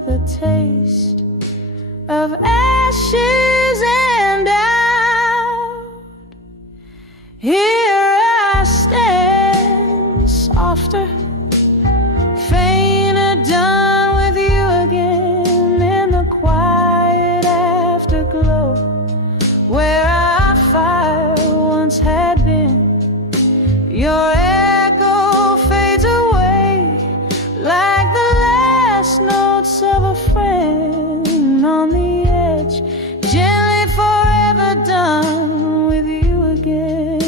the taste of ashes and doubt. Here I stand, softer, fainter, done with you again, in the quiet afterglow where our fire once had been. Your echo fades away like the last notes of a friend on the edge, gently forever done with you again.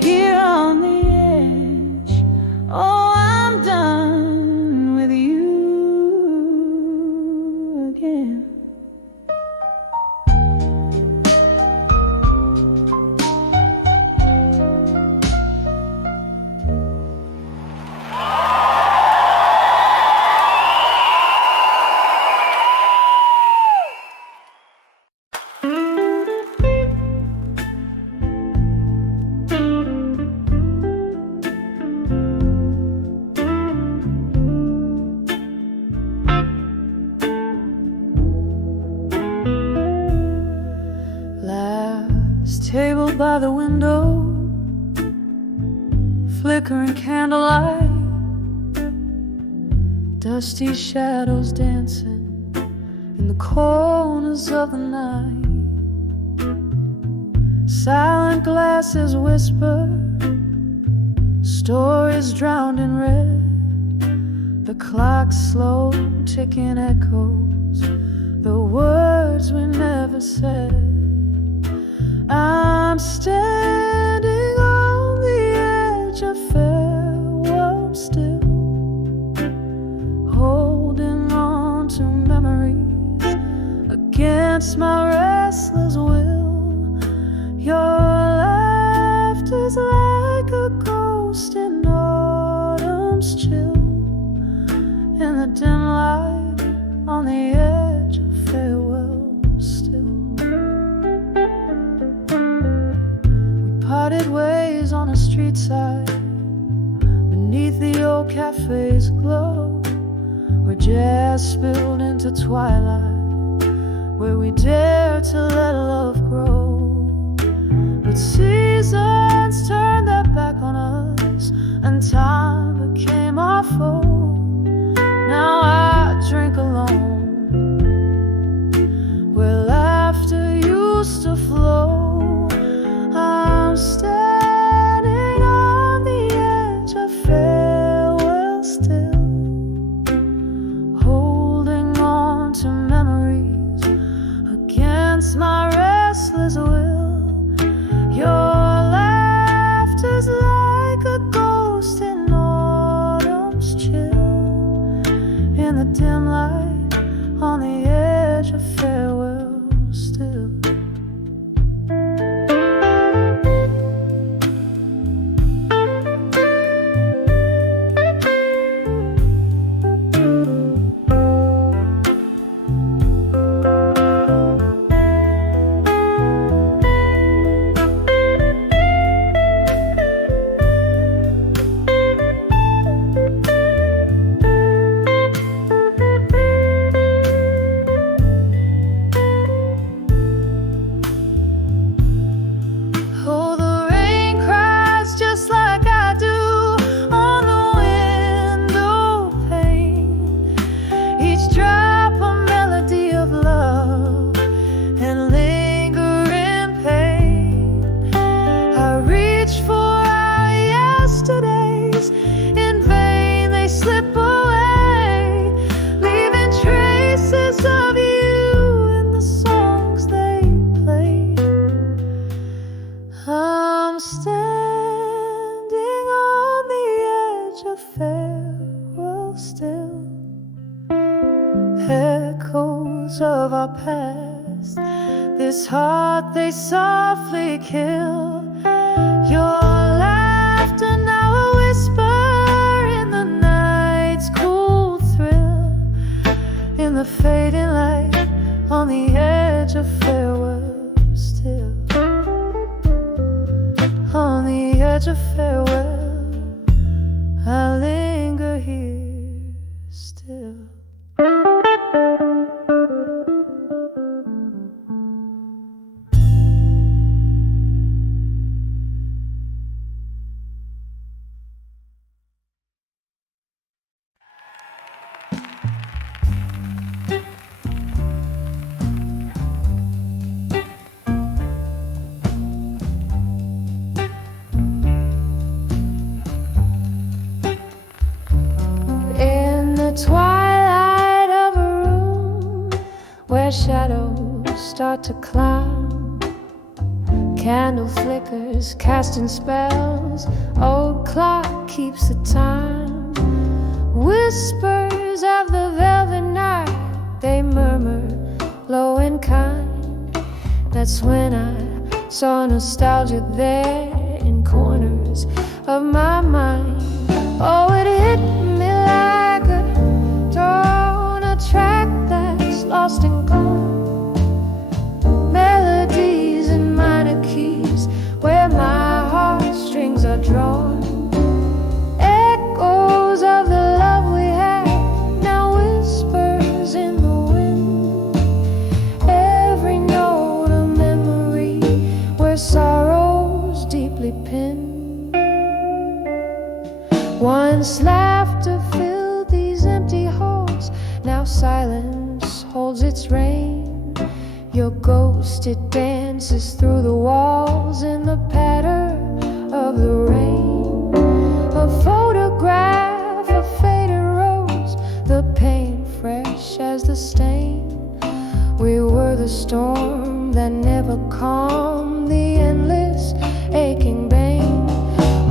Here on the edge, oh, I'm done with you again. Last table by the window, flickering candlelight, dusty shadows dancing in the corners of the night. Silent glasses whisper stories drowned in red. The clock's slow ticking echoes the words we never said. I'm standing on the edge of farewell still, holding on to memories against my restless will. Your laughter's like a ghost in autumn's chill, in the dim light on the edge of farewell still. Parted ways on a street side, beneath the old cafe's glow, where jazz spilled into twilight, where we dared to let love grow. But seasons turned their back on us, and time became our foe. Now I drink alone, where laughter used to flow. I'm standing on the edge of farewell still, holding on to memories against my restless will. Your laughter's like a ghost in autumn's chill, in the dim light on the edge of farewell still. Echoes of our past, this heart they softly kill. Your laughter now a whisper in the night's cool thrill, in the fading light on the edge of farewell still, on the edge of farewell I linger here still. In the twilight of a room where shadows start to climb, candle flickers casting spells, old clock keeps the time. Whispers of the velvet night, they murmur low and kind. That's when I saw nostalgia there in corners of my mind. Oh, it hit me like a drone, a track that's lost and gone. Melodies in minor keys where my heartstrings are drawn. Echoes of the love we had, now whispers in the wind. Every note a memory where sorrow's deeply pinned. Once laughter filled these empty halls, now silence holds its reign. Your ghost, it dances through the walls in the patter of the rain. A photograph, a faded rose, the pain fresh as the stain. We were the storm that never calmed the endless aching pain.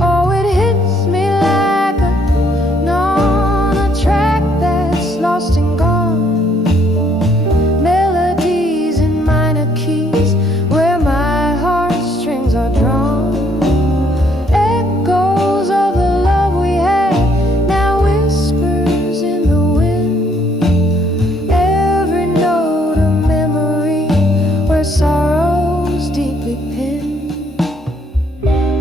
Oh, it hits me like a non, a track that's lost and gone. Melodies in minor keys where my heartstrings are drawn. Echoes of the love we had, now whispers in the wind. Every note a memory where sorrow's deeply pinned.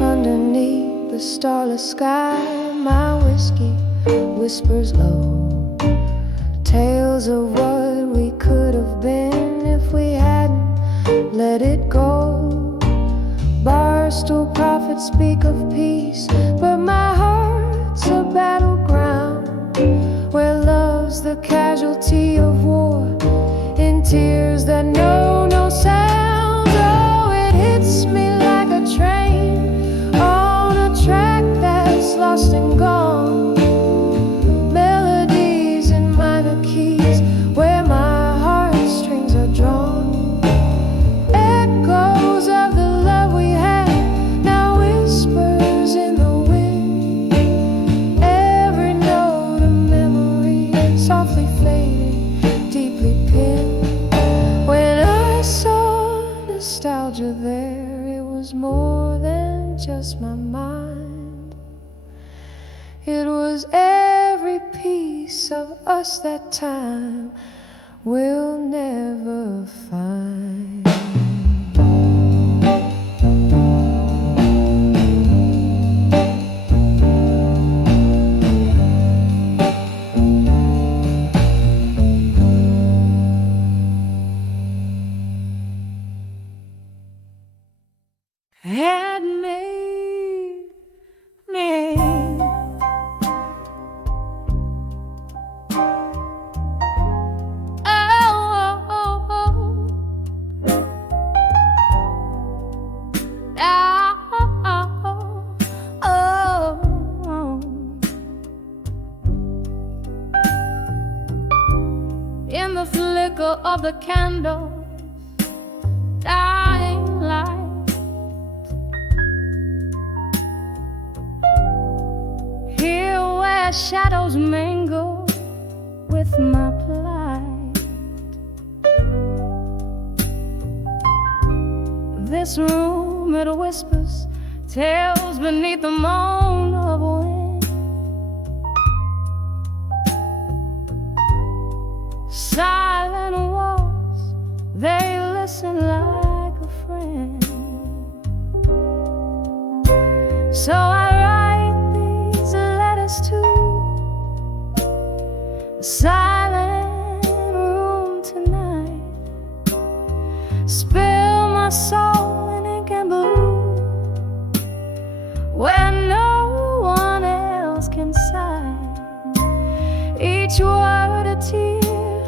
Underneath the starless sky, my whiskey whispers low. Tales of what we could have been if we hadn't let it go. Barstool prophets speak of peace, but my heart's a battleground where love's the casualty of war, in tears that know no sound. Oh, it hits me like a train on a track that's lost and gone. Melodies in minor keys where my heartstrings are drawn. Echoes of the love we had, now whispers in the wind. Every note a memory softly fading, deeply pinned. When I saw nostalgia there, it was more than just my mind. It was every piece of us that time will never find. Had made me in the flicker of the candle, dying light. Here where shadows mingle with my plight. This room, it whispers tales beneath the moan of wind. Silent walls, they listen like a friend. So I write these letters to the silent my soul in ink and blue, where no one else can sign. Each word a tear,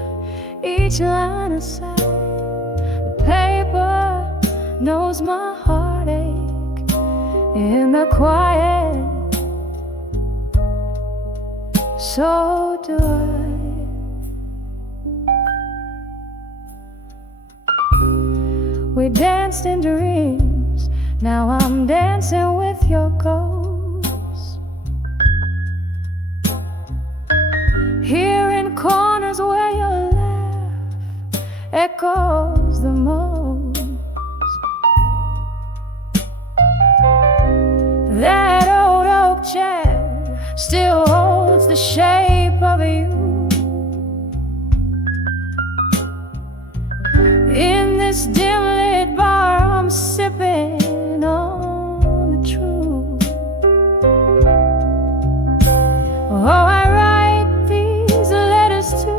each line a sigh. The paper knows my heartache in the quiet. So do I. We danced in dreams, now I'm dancing with your ghost. Here in corners where your laugh echoes the most. That old oak chair still holds the shape of you. In this dim lit bar I'm sipping on the truth. Oh, I write these letters to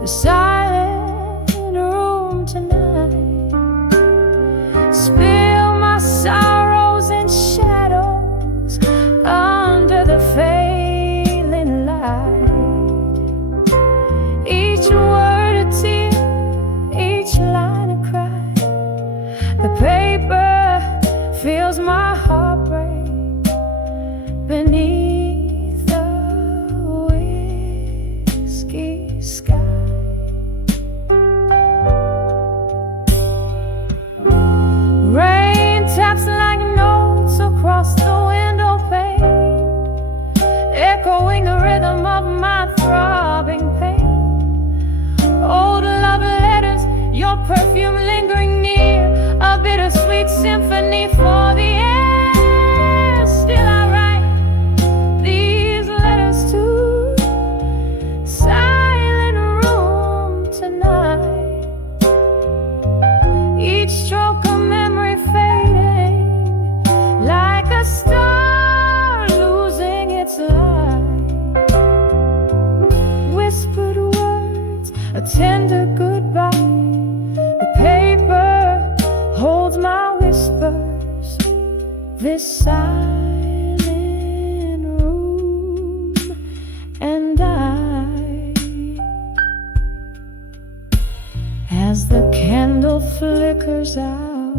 the silent room tonight. Spill my sorrows in shadows under the failing light. Each word a tear, each line a cry. The paper feels my heartbreak beneath the whiskey sky. Rain taps like notes across the window pane, echoing the rhythm of my throbbing pain. Old love letters, your perfume lingering near, a bittersweet symphony for the air. Still I write these letters to silent room tonight. Each stroke a memory fading, like a star losing its light. Whispered words, a tender goodbye. The paper holds my whispers, this silent room and I. As the candle flickers out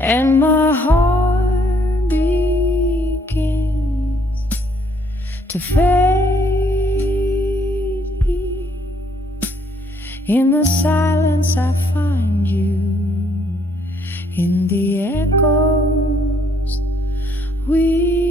and my heart begins to fade, in the silence I find you, in the echoes we